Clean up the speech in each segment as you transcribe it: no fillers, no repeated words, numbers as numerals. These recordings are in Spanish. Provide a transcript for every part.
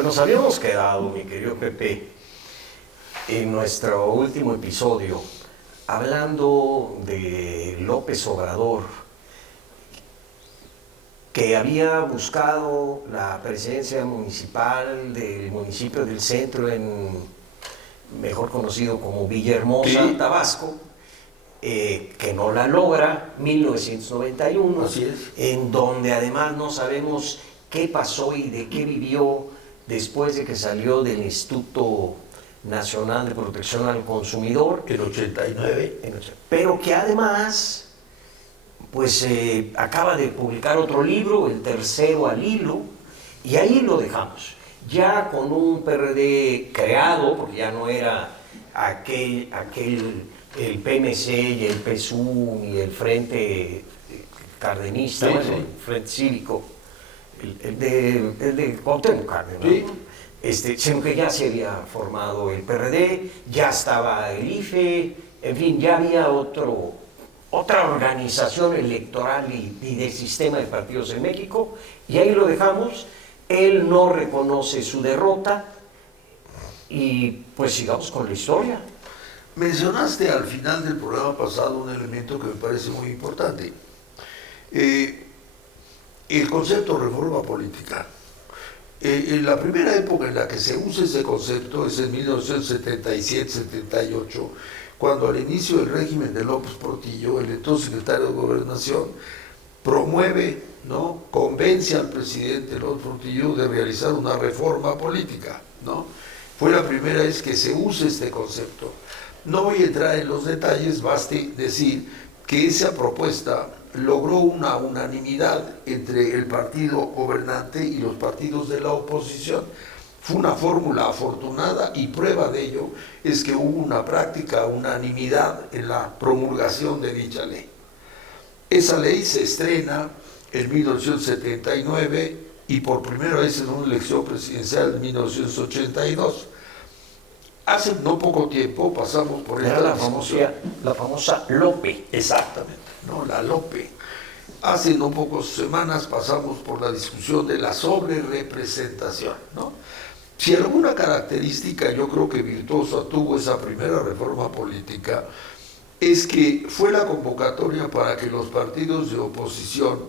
Pues nos habíamos quedado, mi querido Pepe, en nuestro último episodio, hablando de López Obrador, que había buscado la presidencia municipal del municipio del centro, mejor conocido como Villahermosa, Sí. Tabasco, que no la logra, 1991, Así es. en donde además no sabemos qué pasó y de qué vivió después de que salió del Instituto Nacional de Protección al Consumidor, El 89. pero que además pues acaba de publicar otro libro, el tercero al hilo, y ahí lo dejamos, ya con un PRD creado, porque ya no era el PMC y el PSUM y el Frente Cardenista, Sí, bueno, sí. el Frente Cívico, el de Cuauhtémoc Cárdenas, Sí. ¿no? Sino que ya se había formado el PRD, ya estaba el IFE, en fin, ya había otra organización electoral y de sistema de partidos en México, y ahí lo dejamos. Él no reconoce su derrota y pues sigamos con la historia. Mencionaste al final del programa pasado un elemento que me parece muy importante. El concepto de reforma política. En la primera época en la que se usa ese concepto es en 1977-78, cuando al inicio del régimen de López Portillo, el entonces secretario de Gobernación, promueve, ¿no?, convence al presidente López Portillo de realizar una reforma política, ¿no? Fue la primera vez que se usa este concepto. No voy a entrar en los detalles, baste decir que esa propuesta logró una unanimidad entre el partido gobernante y los partidos de la oposición. Fue una fórmula afortunada y prueba de ello es que hubo una práctica unanimidad en la promulgación de dicha ley. Esa ley se estrena en 1979 y por primera vez en una elección presidencial en 1982. Hace no poco tiempo pasamos por Era esta la discusión. famosa Lope. Exactamente, ¿no? La Lope. Hace no pocas semanas pasamos por la discusión de la sobrerepresentación, ¿no? Si alguna característica yo creo que virtuosa tuvo esa primera reforma política, es que fue la convocatoria para que los partidos de oposición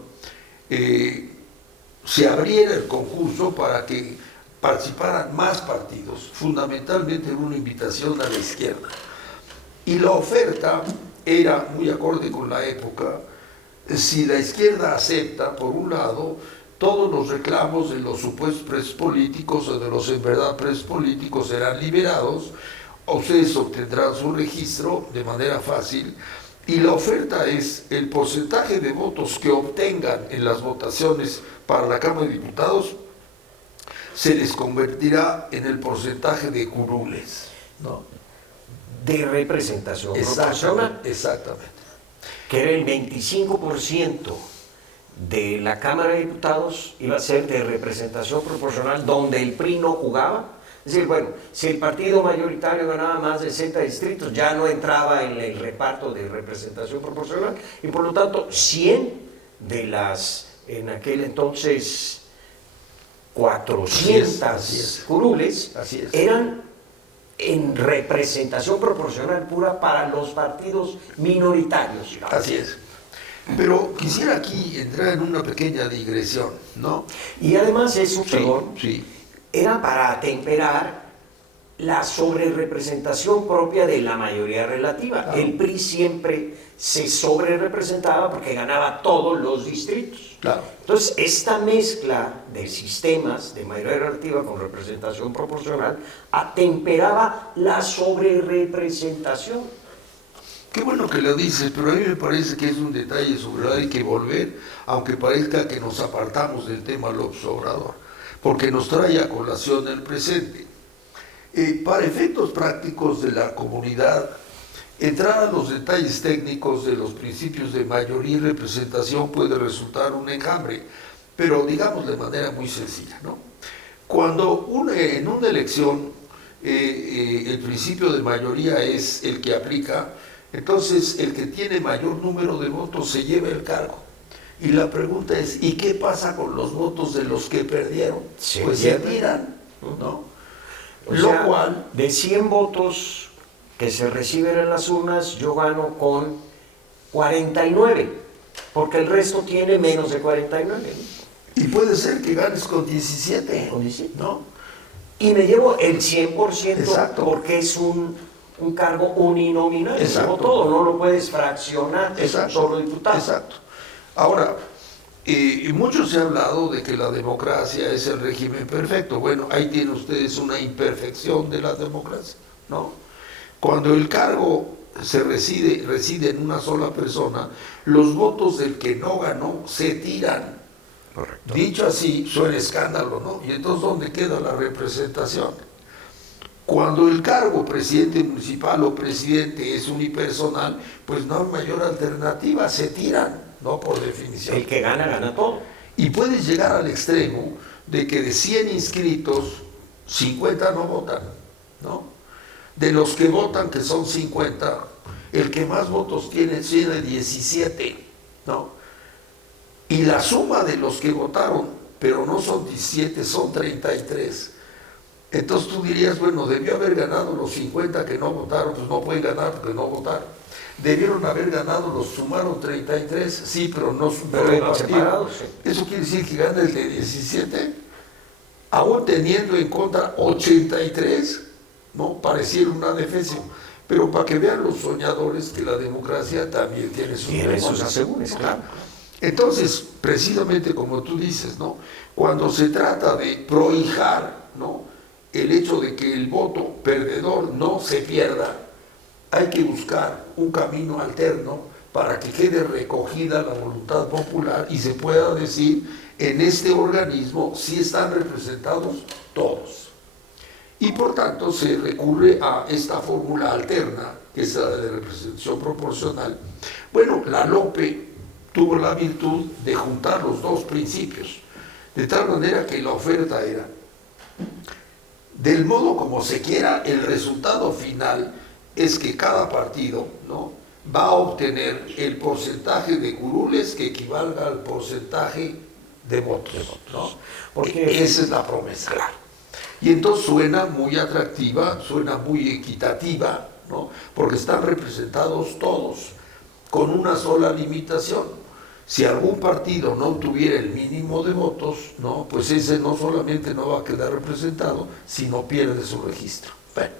se abriera el concurso para que participaran más partidos, fundamentalmente en una invitación a la izquierda. Y la oferta era muy acorde con la época. Si la izquierda acepta, por un lado, todos los reclamos de los supuestos presos políticos o de los en verdad presos políticos serán liberados, ustedes obtendrán su registro de manera fácil, y la oferta es el porcentaje de votos que obtengan en las votaciones para la Cámara de Diputados se les convertirá en el porcentaje de curules, ¿no? De representación proporcional, Exactamente. que era el 25% de la Cámara de Diputados iba a ser de representación proporcional, donde el PRI no jugaba. Es decir, bueno, si el partido mayoritario ganaba más de 60 distritos, ya no entraba en el reparto de representación proporcional, y por lo tanto 100 de las, en aquel entonces, 400 curules eran en representación proporcional pura para los partidos minoritarios. Así es. Pero quisiera aquí entrar en una pequeña digresión, ¿no? Y además eso, Sí. era para atemperar la sobrerepresentación propia de la mayoría relativa. Claro. El PRI siempre se sobrerepresentaba porque ganaba todos los distritos. Claro. Entonces, esta mezcla de sistemas de mayoría relativa con representación proporcional atemperaba la sobrerepresentación. Qué bueno que lo dices, pero a mí me parece que es un detalle sobre el que hay que volver, aunque parezca que nos apartamos del tema López Obrador, porque nos trae a colación el presente. Para efectos prácticos de la comunidad, entrar a los detalles técnicos de los principios de mayoría y representación puede resultar un enjambre, pero digamos de manera muy sencilla, ¿no? Cuando en una elección el principio de mayoría es el que aplica, entonces el que tiene mayor número de votos se lleva el cargo. Y la pregunta es, ¿y qué pasa con los votos de los que perdieron? Pues se tiran, ¿no? O Lo sea, cual, de 100 votos que se reciben en las urnas, yo gano con 49, porque el resto tiene menos de 49. y puede ser que ganes con 17, Con 17. ¿no? Y me llevo el 100% Exacto. porque es un cargo uninominal. Exacto. Como todo, no lo puedes fraccionar, es un solo diputado. Exacto. Ahora, y mucho se ha hablado de que la democracia es el régimen perfecto. Bueno, ahí tienen ustedes una imperfección de la democracia, ¿no? Cuando el cargo reside en una sola persona, los votos del que no ganó se tiran. Correcto. Dicho así, suena escándalo, ¿no? Y entonces, ¿dónde queda la representación? Cuando el cargo presidente municipal o presidente es unipersonal, pues no hay mayor alternativa, se tiran, ¿no? Por definición. El que gana, gana todo. Y puedes llegar al extremo de que de 100 inscritos, 50 no votan, ¿no? De los que votan, que son 50, el que más votos tiene 17, ¿no? Y la suma de los que votaron, pero no son 17, son 33. Entonces tú dirías, bueno, debió haber ganado los 50 que no votaron, pues no pueden ganar porque no votaron. Debieron haber ganado, los sumaron 33, sí, pero no sumaron separados. Sí. Eso quiere decir que gana el de 17, aún teniendo en contra 83, ¿no? Pareciera una defensión. Pero para que vean los soñadores que la democracia también tiene sus asegúnes, claro. Entonces, precisamente como tú dices, ¿no? Cuando se trata de prohijar, ¿no?, el hecho de que el voto perdedor no se pierda, hay que buscar un camino alterno para que quede recogida la voluntad popular y se pueda decir, en este organismo sí están representados todos. Y por tanto se recurre a esta fórmula alterna, que es la de representación proporcional. Bueno, la LOPE tuvo la virtud de juntar los dos principios, de tal manera que la oferta era, del modo como se quiera, el resultado final es que cada partido, ¿no?, va a obtener el porcentaje de curules que equivalga al porcentaje de votos, ¿no? Porque esa es la promesa. Claro. Y entonces suena muy atractiva, suena muy equitativa, ¿no?, porque están representados todos, con una sola limitación. Si algún partido no tuviera el mínimo de votos, ¿no?, pues ese no solamente no va a quedar representado, sino pierde su registro. Bueno,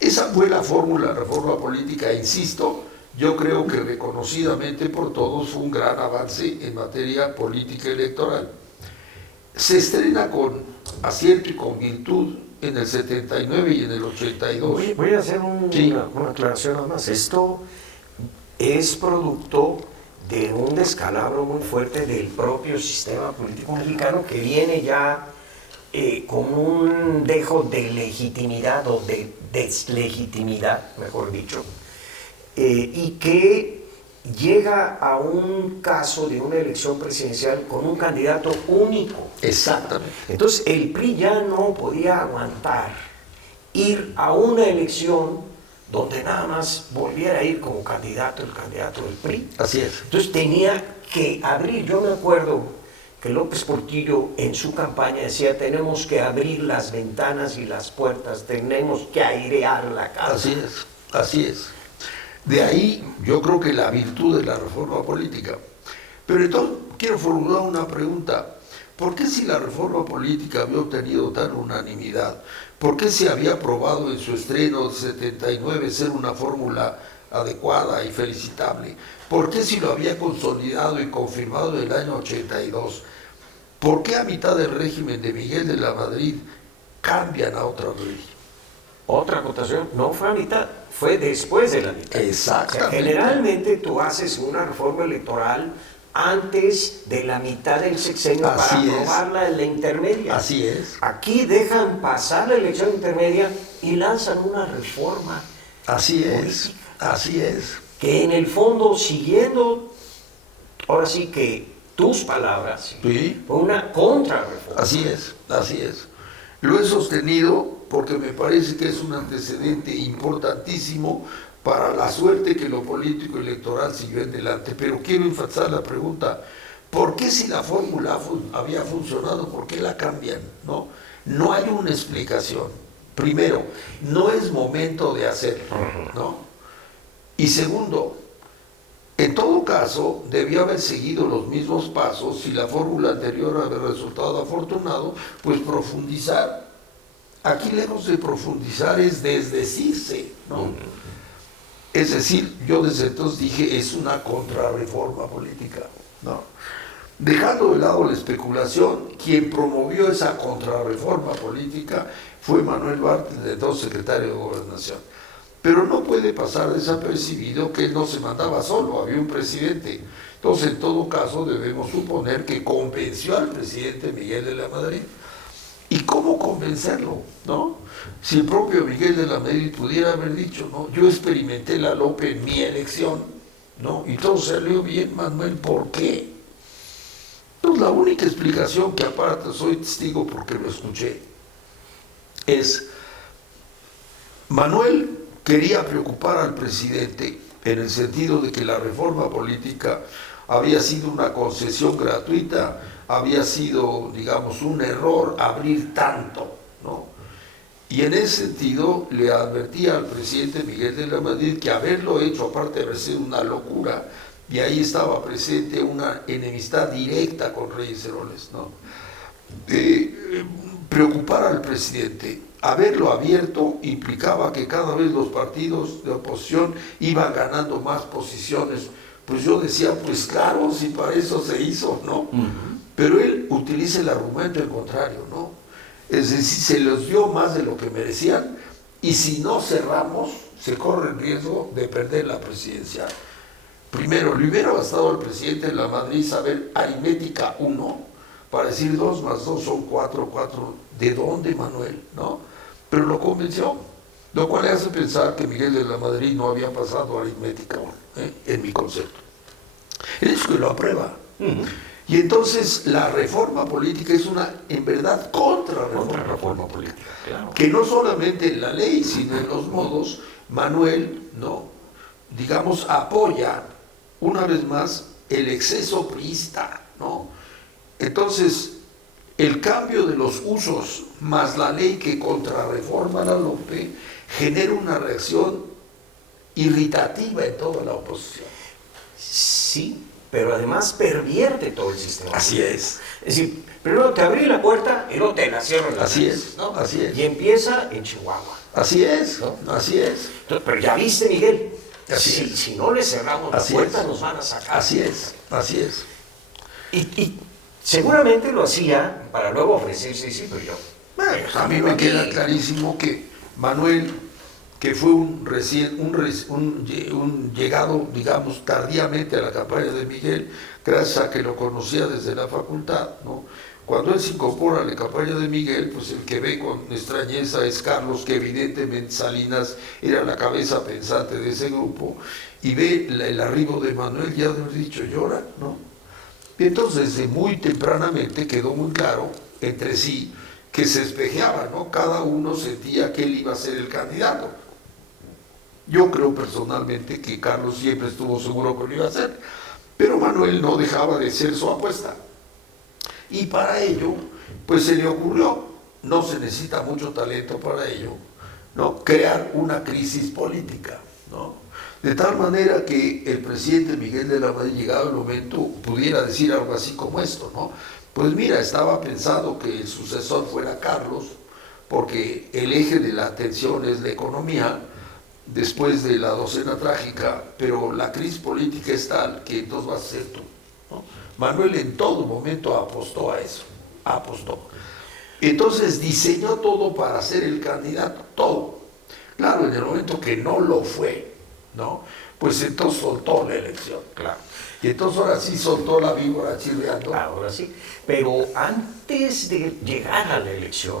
esa fue la fórmula de reforma política, insisto, yo creo que reconocidamente por todos fue un gran avance en materia política electoral. Se estrena con acierto y con virtud en el 79 y en el 82. Voy a hacer una aclaración nada más. Esto es producto de un descalabro muy fuerte del propio sistema político mexicano, que viene ya con un dejo de legitimidad o de deslegitimidad, mejor dicho, y que llega a un caso de una elección presidencial con un candidato único. Exactamente. Entonces el PRI ya no podía aguantar ir a una elección donde nada más volviera a ir como candidato el candidato del PRI. Así es. Entonces tenía que abrir. Yo me acuerdo que López Portillo en su campaña decía, tenemos que abrir las ventanas y las puertas, tenemos que airear la casa. Así es, así es. De ahí yo creo que la virtud de la reforma política. Pero entonces quiero formular una pregunta. ¿Por qué si la reforma política había obtenido tal unanimidad? ¿Por qué se había aprobado en su estreno de 79 ser una fórmula adecuada y felicitable? ¿Por qué si lo había consolidado y confirmado en el año 82? ¿Por qué a mitad del régimen de Miguel de la Madrid cambian a otra régimen? Otra acotación, no fue a mitad, fue después de la mitad. Exactamente. O sea, generalmente tú haces una reforma electoral antes de la mitad del sexenio para aprobarla en la intermedia. Así es. Aquí dejan pasar la elección intermedia y lanzan una reforma. Así es, política, así es. Que en el fondo, siguiendo, ahora sí que tus palabras, Sí. fue una contrarreforma. Así es, así es. Lo he sostenido porque me parece que es un antecedente importantísimo para la suerte que lo político electoral siguió en adelante. Pero quiero enfatizar la pregunta, ¿por qué si la fórmula había funcionado, por qué la cambian? ¿No? No hay una explicación. Primero, no es momento de hacerlo, ¿no? Y segundo, en todo caso, debió haber seguido los mismos pasos si la fórmula anterior haber resultado afortunado, pues profundizar. Aquí lejos de profundizar es desdecirse, ¿no? Es decir, yo desde entonces dije, es una contrarreforma política, ¿no? Dejando de lado la especulación, quien promovió esa contrarreforma política fue Manuel Bartlett, entonces secretario de Gobernación. Pero no puede pasar desapercibido que él no se mandaba solo, había un presidente. Entonces, en todo caso, debemos suponer que convenció al presidente Miguel de la Madrid. ¿Y cómo convencerlo, no? Si el propio Miguel de la Madrid pudiera haber dicho, ¿no? Yo experimenté la LOPE en mi elección, ¿no? Y todo salió bien, Manuel, ¿por qué? Entonces, la única explicación que aparte soy testigo porque lo escuché es, Manuel quería preocupar al presidente en el sentido de que la reforma política había sido una concesión gratuita, había sido, digamos, un error abrir tanto, ¿no? Y en ese sentido le advertía al presidente Miguel de la Madrid que haberlo hecho, aparte de haber sido una locura, y ahí estaba presente una enemistad directa con Reyes Heroles, ¿no? Preocupar al presidente, haberlo abierto implicaba que cada vez los partidos de oposición iban ganando más posiciones. Pues yo decía, pues claro, si para eso se hizo, ¿no? Pero él utiliza el argumento en contrario, ¿no? Es decir, se les dio más de lo que merecían y si no cerramos, se corre el riesgo de perder la presidencia. Primero, le hubiera bastado al presidente de la Madrid saber aritmética 1 para decir 2 más 2 son 4, 4, ¿de dónde, Manuel? ¿No? Pero lo convenció, lo cual le hace pensar que Miguel de la Madrid no había pasado aritmética 1, en mi concepto. Él es que lo aprueba. Y entonces la reforma política es una, en verdad, contrarreforma política. Claro. Que no solamente en la ley, sino en los modos, Manuel, ¿no? Digamos, apoya una vez más el exceso priista, ¿no? Entonces, el cambio de los usos más la ley que contrarreforma la LOPE genera una reacción irritativa en toda la oposición. Sí, pero además pervierte todo el sistema. Así es. Es decir, primero te abrí la puerta y luego te la cierro en la Así nariz, es, ¿no? así es. Y empieza en Chihuahua. Así es, ¿no? así es. Entonces, pero ya viste, Miguel, Así es. si no le cerramos la Así puerta es. nos van a sacar. Así es, así es. Y seguramente lo hacía para luego ofrecerse y decir, pero yo... Bueno, a mí me queda clarísimo que Manuel, que fue un llegado, digamos, tardíamente a la campaña de Miguel, gracias a que lo conocía desde la facultad, ¿no? Cuando él se incorpora a la campaña de Miguel, pues el que ve con extrañeza es Carlos, que evidentemente Salinas era la cabeza pensante de ese grupo, y ve el arribo de Manuel, ya hemos dicho, llora, ¿no? Y entonces, desde muy tempranamente quedó muy claro entre sí que se espejeaba, ¿no? Cada uno sentía que él iba a ser el candidato. Yo creo personalmente que Carlos siempre estuvo seguro que lo iba a hacer, pero Manuel no dejaba de ser su apuesta. Y para ello, pues se le ocurrió, no se necesita mucho talento para ello, ¿no? Crear una crisis política, ¿no? De tal manera que el presidente Miguel de la Madrid, llegado el momento, pudiera decir algo así como esto, ¿no? Pues mira, estaba pensado que el sucesor fuera Carlos, porque el eje de la atención es la economía, después de la docena trágica, pero la crisis política es tal que entonces vas a ser tú, ¿no? Manuel en todo momento apostó a eso, apostó. Entonces diseñó todo para ser el candidato, todo. Claro, en el momento que no lo fue, ¿no? Pues entonces soltó la elección, claro. Y entonces ahora sí soltó la víbora chirriando. Ahora sí, pero antes de llegar a la elección,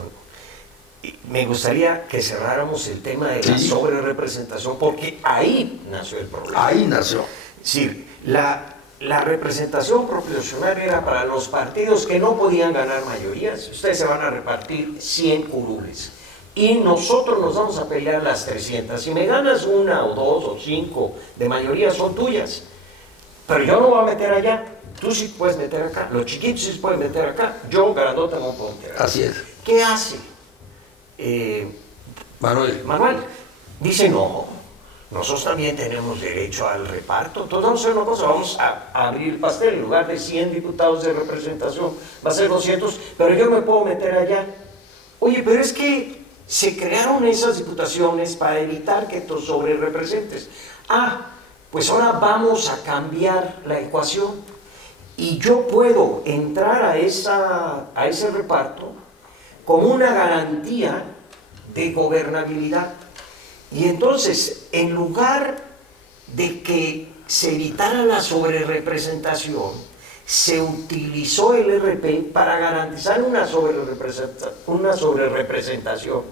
me gustaría que cerráramos el tema de la sobrerepresentación, porque ahí nació el problema. Ahí nació. Es decir, la representación proporcional era para los partidos que no podían ganar mayorías. Ustedes se van a repartir 100 curules y nosotros nos vamos a pelear las 300. Si me ganas 1 o 2 o 5 de mayoría son tuyas, pero yo no voy a meter allá. Tú sí puedes meter acá, los chiquitos sí se pueden meter acá, yo grandote no puedo meter acá. Así es. ¿Qué hace? Manuel dice, no, nosotros también tenemos derecho al reparto. Entonces vamos a hacer una cosa, vamos a abrir el pastel. En lugar de 100 diputados de representación, va a ser 200, pero yo me puedo meter allá. Oye, pero es que se crearon esas diputaciones para evitar que tú sobrerepresentes. Pues ahora vamos a cambiar la ecuación y yo puedo entrar a ese reparto con una garantía de gobernabilidad. Y entonces, en lugar de que se evitara la sobrerepresentación, se utilizó el RP para garantizar una sobrerepresentación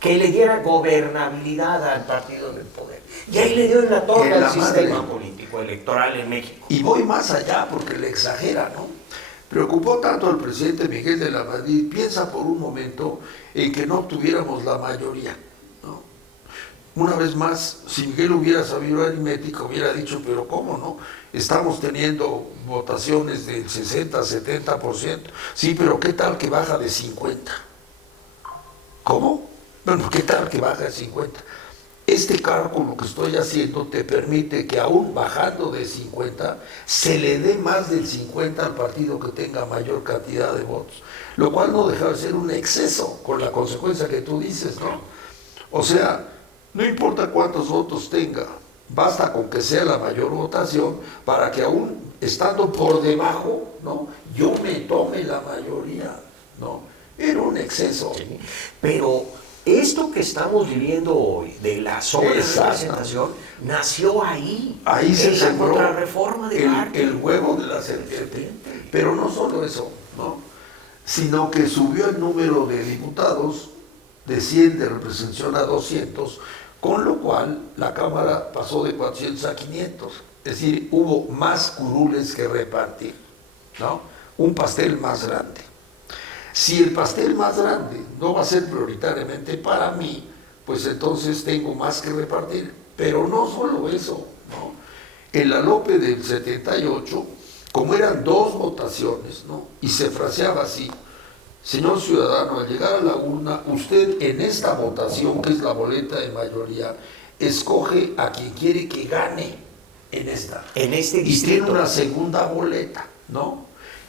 que le diera gobernabilidad al partido del poder. Y ahí le dio en la torre al sistema político electoral en México. Y voy más allá porque le exagera, ¿no? Preocupó tanto al presidente Miguel de la Madrid, piensa por un momento en que no obtuviéramos la mayoría, ¿no? Una vez más, si Miguel hubiera sabido aritmética, hubiera dicho, pero ¿cómo no? Estamos teniendo votaciones del 60, 70%. Sí, pero ¿qué tal que baja de 50? ¿Cómo? Bueno, ¿qué tal que baja de 50? Este cálculo que estoy haciendo te permite que aún bajando de 50, se le dé más del 50 al partido que tenga mayor cantidad de votos, lo cual no deja de ser un exceso, con la consecuencia que tú dices, ¿no? O sea, no importa cuántos votos tenga, basta con que sea la mayor votación para que aún estando por debajo, ¿no?, yo me tome la mayoría, ¿no? Era un exceso. Sí, pero esto que estamos viviendo hoy, de la sobrerepresentación, nació ahí. Ahí se sembró la reforma de el huevo de la serpiente. Pero no solo eso, ¿no?, sino que subió el número de diputados de 100 de representación a 200, con lo cual la Cámara pasó de 400 a 500. Es decir, hubo más curules que repartir, ¿no? Un pastel más grande. Si el pastel más grande no va a ser prioritariamente para mí, pues entonces tengo más que repartir. Pero no solo eso, ¿no? En la Lope del 78, como eran 2 votaciones, ¿no?, y se fraseaba así: señor ciudadano, al llegar a la urna, usted en esta votación, que es la boleta de mayoría, escoge a quien quiere que gane en este distrito. Y tiene una segunda boleta, ¿no?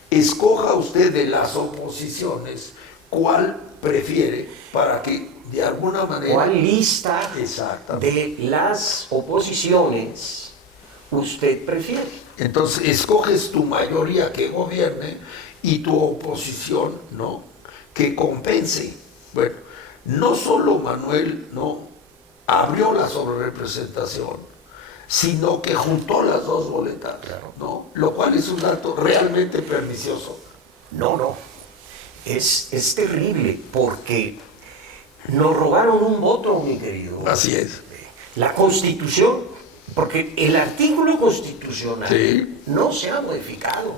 Escoja usted de las oposiciones cuál prefiere para que de alguna manera... ¿Cuál lista de las oposiciones usted prefiere? Entonces, escoges tu mayoría que gobierne y tu oposición, ¿no?, que compense. Bueno, no solo Manuel, ¿no?, abrió la sobrerepresentación, sino que juntó las 2 boletas, ¿no?, lo cual es un acto realmente pernicioso. No, es terrible, porque nos robaron un voto, mi querido. Así es. La Constitución, porque el artículo constitucional no se ha modificado,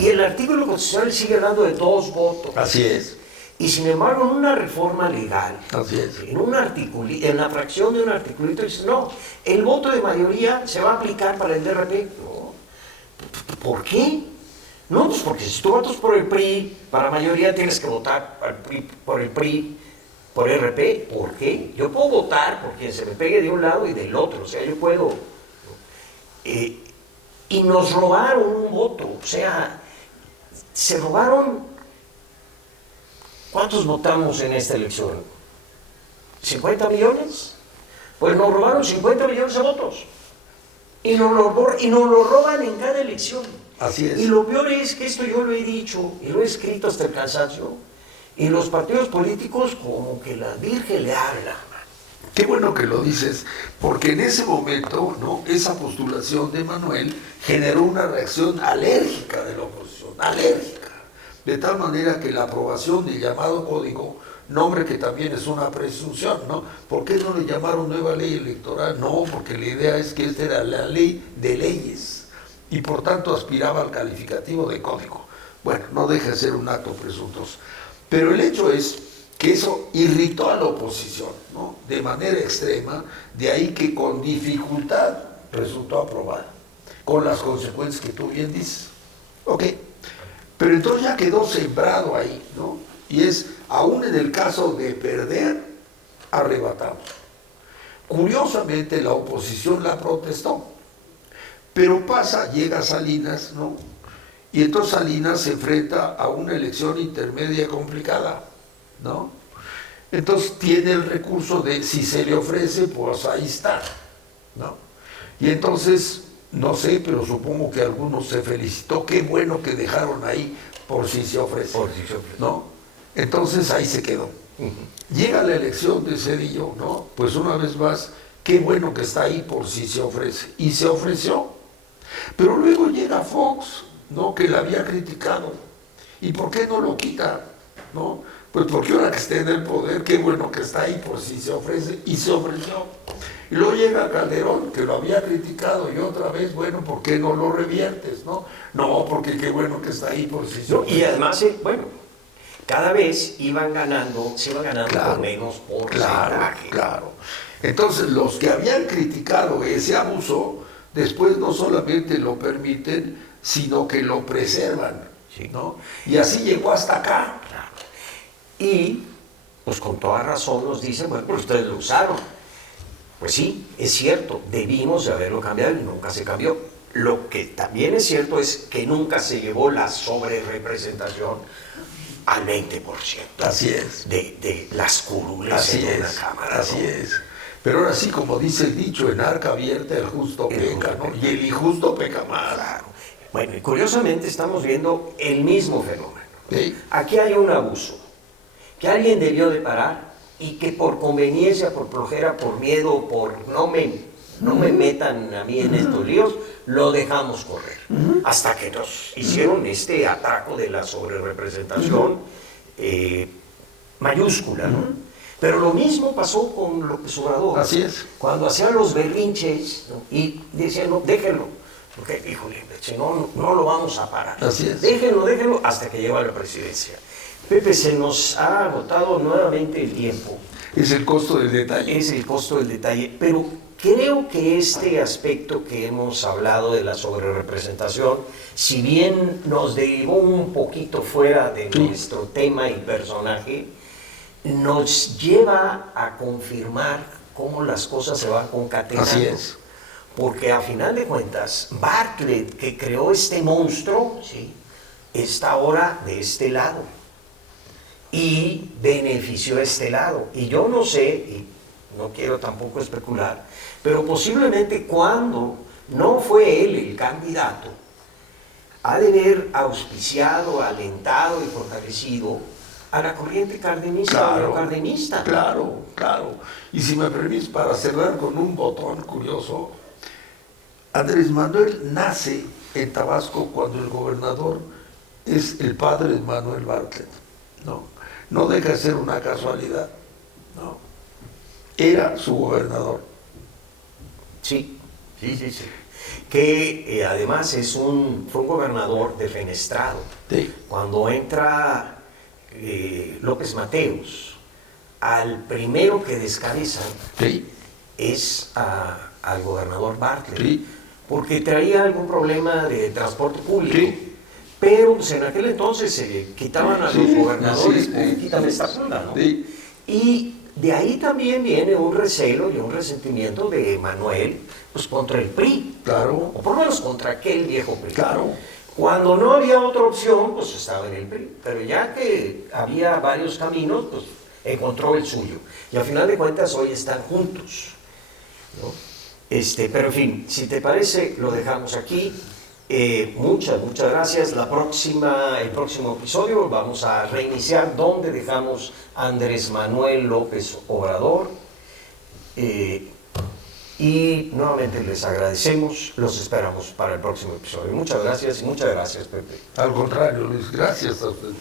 y el artículo constitucional sigue hablando de 2 votos. Así es. Y sin embargo, en una reforma legal, así es, en la fracción de un articulito, dice, no, el voto de mayoría se va a aplicar para el DRP. No. ¿Por qué? No, pues porque si tú votas por el PRI, para mayoría tienes que votar por el PRI, por RP. ¿Por qué? Yo puedo votar por quien se me pegue de un lado y del otro, o sea, yo puedo... y nos robaron un voto, o sea, se robaron... ¿Cuántos votamos en esta elección? ¿50 millones? Pues nos robaron 50 millones de votos. Y nos lo roban en cada elección. Así es. Y lo peor es que esto yo lo he dicho y lo he escrito hasta el cansancio. Y los partidos políticos como que la Virgen le habla. Qué bueno que lo dices, porque en ese momento, ¿no?, esa postulación de Manuel generó una reacción alérgica de la oposición, alérgica. De tal manera que la aprobación del llamado código, nombre que también es una presunción, ¿no? ¿Por qué no le llamaron nueva ley electoral? No, porque la idea es que esta era la ley de leyes y por tanto aspiraba al calificativo de código. Bueno, no deja de ser un acto presuntuoso. Pero el hecho es que eso irritó a la oposición, ¿no?, de manera extrema, de ahí que con dificultad resultó aprobada, con las consecuencias que tú bien dices. Ok. Pero entonces ya quedó sembrado ahí, ¿no? Y es, aún en el caso de perder, arrebatamos. Curiosamente, la oposición la protestó. Pero llega Salinas, ¿no? Y entonces Salinas se enfrenta a una elección intermedia complicada, ¿no? Entonces tiene el recurso de, si se le ofrece, pues ahí está, ¿no? Y entonces, no sé, pero supongo que algunos se felicitó, qué bueno que dejaron ahí por si se ofrece, ¿no? Entonces ahí se quedó. Llega la elección de Zedillo, ¿no? Pues una vez más, qué bueno que está ahí por si se ofrece. Y se ofreció. Pero luego llega Fox, ¿no? Que la había criticado. ¿Y por qué no lo quita? ¿No? Pues porque ahora que esté en el poder, qué bueno que está ahí por si se ofrece. Y se ofreció. Y luego llega Calderón, que lo había criticado, y otra vez, bueno, ¿por qué no lo reviertes? No, no, porque qué bueno que está ahí por si se ofrece. Y además, bueno, cada vez se iban ganando claro, con menos porcentaje. Claro. Entonces, los que habían criticado ese abuso, después no solamente lo permiten, sino que lo preservan, Sí. ¿no? Y así llegó hasta acá. Claro. Y, pues con toda razón nos dicen, bueno, pues ustedes lo usaron. Pues sí, es cierto, debimos de haberlo cambiado y nunca se cambió. Lo que también es cierto es que nunca se llevó la sobrerepresentación al 20%. Así es. De las curules en una cámara. Así es. Pero ahora sí, como dice el dicho, en arca abierta el justo peca, ¿no? Y el injusto peca más. Claro. Bueno, y curiosamente estamos viendo el mismo fenómeno. ¿Sí? Aquí hay un abuso que alguien debió de parar y que por conveniencia, por flojera, por miedo, por no me metan a mí en estos líos, lo dejamos correr. Hasta que nos hicieron este atraco de la sobrerepresentación mayúscula, ¿no? Pero lo mismo pasó con López Obrador. Así es. Cuando hacían los berrinches, ¿no? Y decían, no, déjenlo. Porque, híjole, no lo vamos a parar. Así es. Déjenlo, hasta que llegue a la presidencia. Pepe, se nos ha agotado nuevamente el tiempo. Es el costo del detalle. Es el costo del detalle. Pero creo que este aspecto que hemos hablado de la sobrerepresentación, si bien nos derivó un poquito fuera de nuestro tema y personaje, nos lleva a confirmar cómo las cosas se van concatenando. Así es. Porque a final de cuentas, Bartlett, que creó este monstruo, ¿sí?, está ahora de este lado y benefició a este lado. Y yo no sé, y no quiero tampoco especular, pero posiblemente cuando no fue él el candidato, ha de haber auspiciado, alentado y fortalecido a la corriente cardenista o cardenista. Claro. Y si me permites, para cerrar con un botón curioso, Andrés Manuel nace en Tabasco cuando el gobernador es el padre de Manuel Bartlett. No deja de ser una casualidad. No. Era su gobernador. Sí. Que además fue un gobernador defenestrado. Sí. Cuando entra López Mateos, al primero que descabezan es al gobernador Bartlett, porque traía algún problema de transporte público. Pero pues, en aquel entonces se quitaban a los gobernadores, quítame esta funda, ¿no? Y de ahí también viene un recelo y un resentimiento de Manuel pues, contra el PRI. Claro. O por lo menos contra aquel viejo PRI. Claro. Cuando no había otra opción, pues estaba en el PRI. Pero ya que había varios caminos, pues encontró el suyo. Y al final de cuentas hoy están juntos, ¿no? Pero en fin, si te parece, lo dejamos aquí. Muchas gracias. El próximo episodio vamos a reiniciar donde dejamos a Andrés Manuel López Obrador. Y nuevamente les agradecemos, los esperamos para el próximo episodio. Muchas gracias, Pepe. Al contrario, Luis, gracias a ustedes.